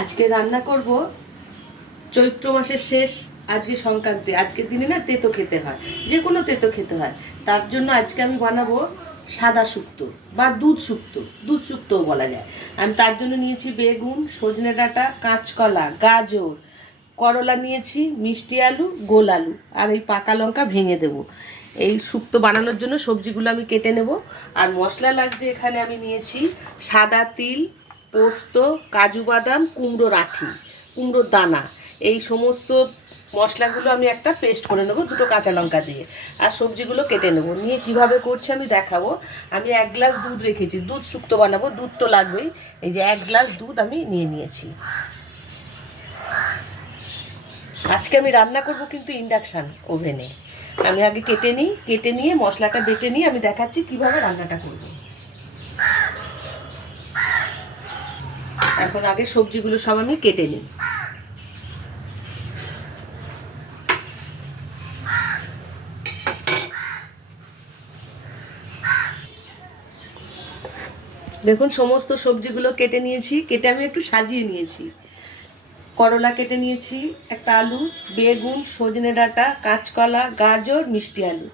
আজকে রান্না করব চৈত্র মাসের শেষ, আজকে সংক্রান্তি। আজকের দিনে না তেতো খেতে হয়, যে কোনো তেতো খেতে হয়। তার জন্য আজকে আমি বানাবো সাদা শুক্তো বা দুধ শুক্তও বলা যায়। আমি তার জন্য নিয়েছি বেগুন, সজনে ডাঁটা, কাঁচকলা, গাজর, করলা নিয়েছি, মিষ্টি আলু, গোল আলু আর এই পাকা লঙ্কা ভেঙে দেবো। এই শুক্তো বানানোর জন্য সবজিগুলো আমি কেটে নেব। আর মশলা লাগছে, এখানে আমি নিয়েছি সাদা তিল, পোস্ত, কাজু বাদাম, কুমড়োর আঁটি, কুমড়োর দানা। এই সমস্ত মশলাগুলো আমি একটা পেস্ট করে নেবো দুটো কাঁচা লঙ্কা দিয়ে। আর সবজিগুলো কেটে নেবো, নিয়ে কিভাবে করছি আমি দেখাবো। আমি 1 গ্লাস দুধ রেখেছি, দুধ শুক্তো বানাবো, দুধ তো লাগবেই। এই যে 1 গ্লাস দুধ আমি নিয়ে নিয়েছি। আজকে আমি রান্না করব কিন্তু ইন্ডাকশান ওভেনে। আমি আগে কেটে নিয়ে মশলাটা বেটে নিয়ে আমি দেখাচ্ছি কিভাবে রান্নাটা করব। এখন আগে সবজিগুলো সব আমি কেটে নিই। দেখুন সমস্ত সবজিগুলো কেটে নিয়েছি, কেটে আমি একটু সাজিয়ে নিয়েছি। করলা কেটে নিয়েছি, একটা আলু, বেগুন, সজনে ডাঁটা, কাঁচকলা, গাজর, মিষ্টি আলু।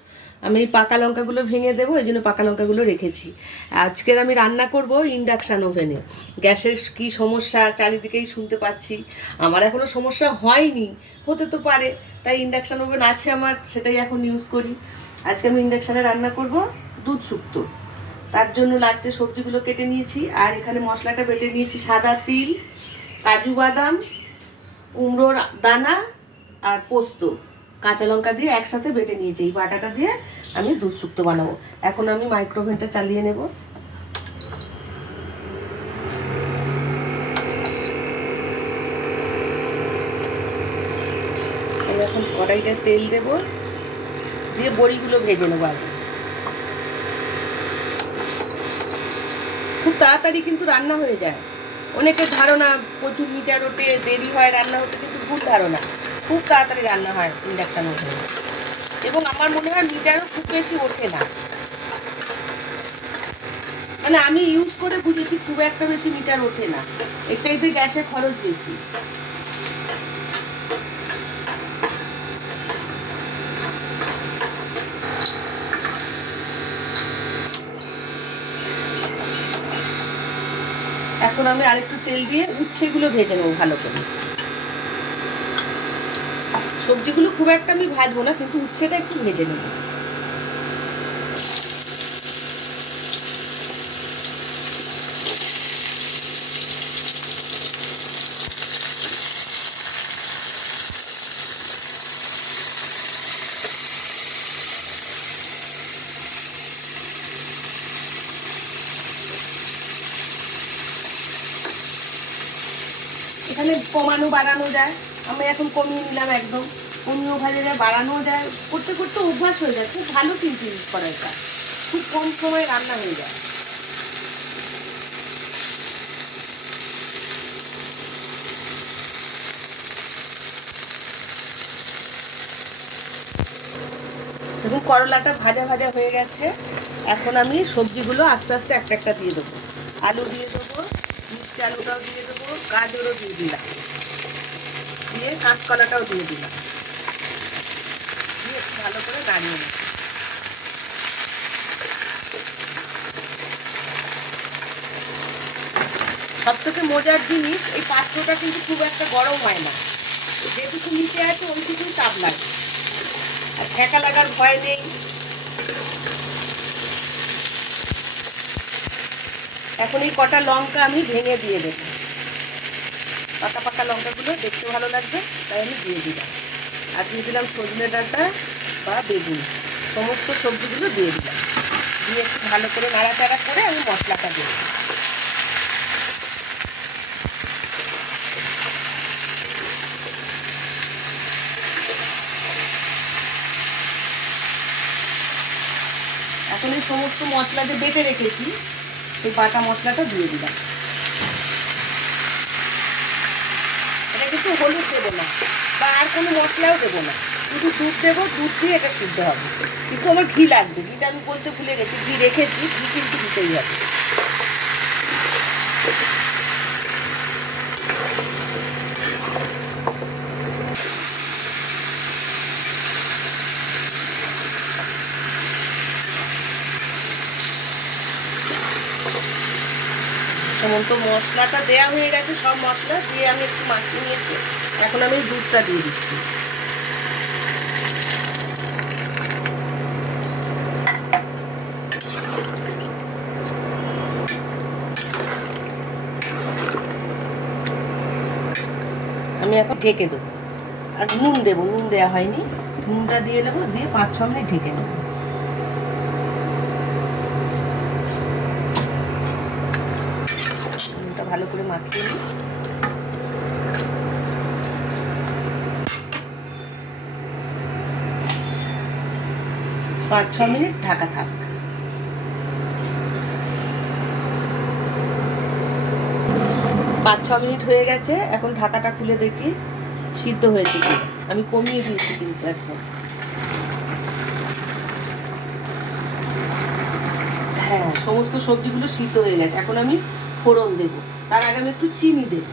আমি এই পাকা লঙ্কাগুলো ভেঙে দেবো, এই জন্য পাকা লঙ্কাগুলো রেখেছি। আজকের আমি রান্না করব ইন্ডাকশান ওভেনে। গ্যাসের কি সমস্যা চারিদিকেই শুনতে পাচ্ছি। আমার এখনও সমস্যা হয়নি, হতে তো পারে, তাই ইন্ডাকশান ওভেন আছে আমার, সেটাই এখন ইউজ করি। আজকে আমি ইন্ডাকশানে রান্না করব দুধ শুক্তো। তার জন্য লাগছে সবজিগুলো কেটে নিয়েছি, আর এখানে মশলাটা বেটে নিয়েছি সাদা তিল, কাজু বাদাম, কুমড়োর দানা আর পোস্ত, কাঁচা লঙ্কা দিয়ে একসাথে বেটে নিয়েছি। এই বাটাটা দিয়ে আমি দুধ শুক্তো বানাবো। এখন আমি মাইক্রোওভেনটা চালিয়ে নেব। আমি এখন কড়াইটা তেল দেব, দিয়ে বড়িগুলো ভেজে নেবো আগে। খুব তাড়াতাড়ি কিন্তু রান্না হয়ে যায়। অনেকের ধারণা প্রচুর মিটার ওঠে, দেরি হয় রান্না হতে, কিন্তু ভুল ধারণা। খুব তাড়াতাড়ি রান্না হয় ইন্ডাকশান ওভেনে, এবং আমার মনে হয় মিটারও খুব বেশি ওঠে না। মানে আমি ইউজ করে বুঝেছি খুব একটা বেশি মিটার ওঠে না, এটাইতে গ্যাসের খরচ বেশি। এখন আমি আরেকটু তেল দিয়ে উচ্ছেগুলো ভেজে নেবো ভালো করে। সবজিগুলো খুব একটা আমি ভাজবো না, কিন্তু উচ্ছেটা একটু ভেজে নেব। এখানে কমানো বাড়ানো যায়, আমি এখন কমিয়ে নিলাম একদম। কমিয়েও ভাজা যায়, বাড়ানোও যায়, করতে করতে অভ্যাস হয়ে যায়। খুব ভালো কিন্তু ইউজ করা এটা, খুব কম সময়ে রান্না হয়ে যায়। দেখুন করলাটা ভাজা ভাজা হয়ে গেছে। এখন আমি সবজিগুলো আস্তে আস্তে একটা একটা দিয়ে দেবো। আলু দিয়ে দেবো, মিষ্টি আলুটাও দিয়ে দেবো, গাজরও দিয়ে দিলাম, দিয়ে কাঁচকলাটাও দিয়ে দিলাম, দিয়ে একটু ভালো করে নাড়িয়ে নেব। সব থেকে মজার জিনিস, এই পাত্রটা কিন্তু খুব একটা গরম হয় না। যেটুকু নিচে আছে ওইটুকুই তাপ লাগে, আর ঠেকা লাগার ভয় নেই। এখন এই কটা লঙ্কা আমি ভেঙে দিয়ে দেবো। পাকা পাকা লঙ্কাগুলো দেখতে ভালো লাগবে, তাই আমি দিয়ে দিলাম। আর দিয়ে দিলাম সজনে ডাঁটা বা বেগুন, সমস্ত সবজিগুলো দিয়ে দিলাম। দিয়ে একটু ভালো করে নাড়াচাড়া করে আমি মশলাটা দেবো। এখন এই সমস্ত মশলা যে বেটে রেখেছি, এই বাটা মশলাটা দিয়ে দিলাম। এটা কিন্তু হলুদ দেবো না, বা আর কোনো মশলাও দেবো না, শুধু দুধ দেবো, দুধ দিয়ে এটা সিদ্ধ হবে। কিন্তু আমার ঘি লাগবে, ঘিটা আমি বলতে ভুলে গেছি, ঘি রেখেছি, ঘি কিন্তু দিতেই হবে। সমস্ত মশলাটা দেওয়া হয়ে গেছে, সব মশলা দিয়ে আমি একটু মাখিয়ে নিয়েছি। এখন আমি দুধটা দিয়ে দিচ্ছি। আমি এখন ঢেকে দেবো। আর নুন দেবো, নুন দেওয়া হয়নি, নুনটা দিয়ে নেবো, দিয়ে 5-6 মিনিট ঢেকে নেবো। নুনটা ভালো করে মাখিয়ে নিই। পাঁচ 6 মিনিট ঢাকা থাক। 5-6 মিনিট হয়ে গেছে। এখন ঢাকাটা খুলে দেখি সিদ্ধ হয়েছে কি। আমি কমিয়ে দিয়েছি কিন্তু এখন। হ্যাঁ, সমস্ত সবজিগুলো সিদ্ধ হয়ে গেছে। এখন আমি ফোড়ন দেব। তার আগে আমি একটু চিনি দেব।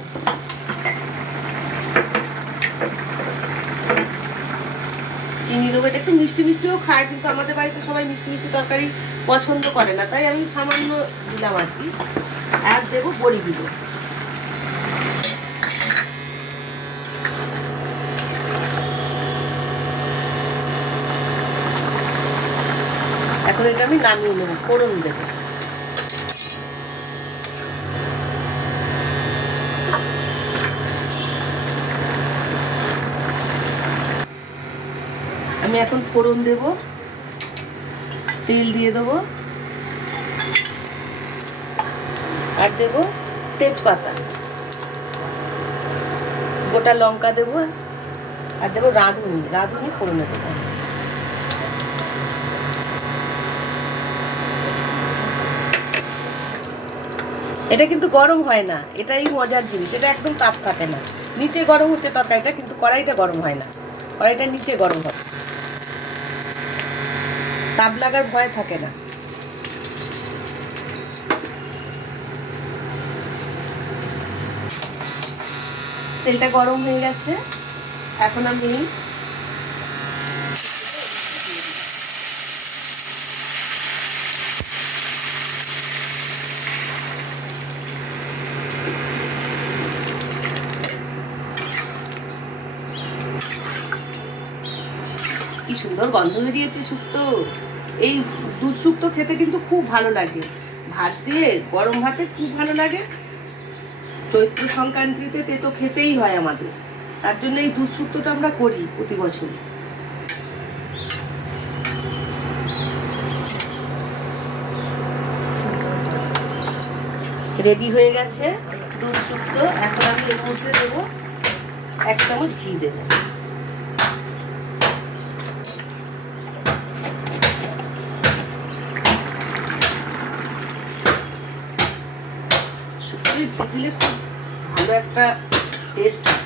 চিনি দেবো, এটা একটু মিষ্টি মিষ্টিও খায়, কিন্তু আমাদের বাড়িতে সবাই মিষ্টি মিষ্টি তরকারি পছন্দ করে না, তাই আমি সামান্য দিলাম আর কি। আর দেবো বড়িগুলো। এখন এটা আমি নামিয়ে নেবো, ফোড়ন দেবো। আমি এখন ফোড়ন দেব, তেল দিয়ে দেবো, আর দেবো তেজপাতা, গোটা লঙ্কা দেবো, আর দেবো রাঁধুনি। রাঁধুনি ফোড়নে দেবো। এটা কিন্তু গরম হয় না, এটাই মজার জিনিস। এটা একদম তাপ কাটে না। নিচে গরম হচ্ছে তরকারিটা, কিন্তু কড়াইটা গরম হয় না। কড়াইটা নিচে গরম হয়, তাপ লাগার ভয় থাকে না। তেলটা গরম হয়ে গেছে। এখন আমি কি সুন্দর গন্ধ বেরিয়েছে শুক্তো। এই দুধ শুক্তো খেতে কিন্তু খুব ভালো লাগে, ভাত দিয়ে, গরম ভাতে খুব ভালো লাগে। চৈত্র সংক্রান্তিতে তেতো খেতেই হয় আমাদের, তার জন্য এই দুধ শুক্তোটা আমরা করি প্রতি বছর। রেডি হয়ে গেছে দুধ শুক্তো। এখন আমি এর মধ্যে দেবো 1 চামচ ঘি দেবো। শুক্তোয় ঘি দিলে খুব ভালো একটা টেস্ট হয়।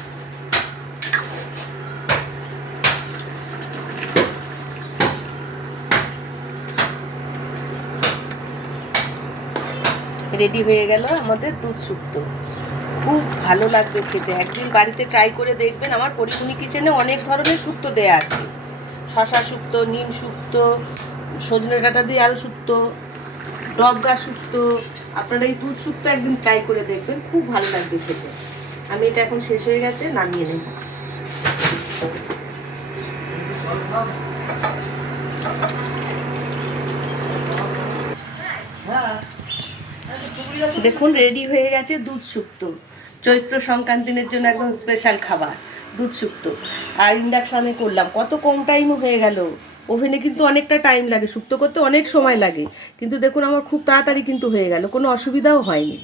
রেডি হয়ে গেল আমাদের দুধ শুক্তো। খুব ভালো লাগবে খেতে, একদিন বাড়িতে ট্রাই করে দেখবেন। আমার পরিমণি কিচেনে অনেক ধরনের শুক্তো দেয়া আছে, শশা শুক্তো, নিম শুক্তো, সজনে ডাঁটা দিয়ে আরও শুক্তো, ডবগা শুক্তো। আপনারা এই দুধ শুক্তো একদিন ট্রাই করে দেখবেন, খুব ভালো লাগবে খেতে। আমি এটা এখন শেষ হয়ে গেছে, নামিয়ে নেব। দেখুন রেডি হয়ে গেছে দুধ শুক্তো। চৈত্র সংক্রান্তির জন্য একদম স্পেশাল খাবার দুধ শুক্তো। আর ইন্ডাকশানে করলাম, কত কম টাইমও হয়ে গেল। ওভেনে কিন্তু অনেকটা টাইম লাগে, শুক্তো করতে অনেক সময় লাগে, কিন্তু দেখুন আমার খুব তাড়াতাড়ি কিন্তু হয়ে গেল, কোনো অসুবিধাও হয়নি।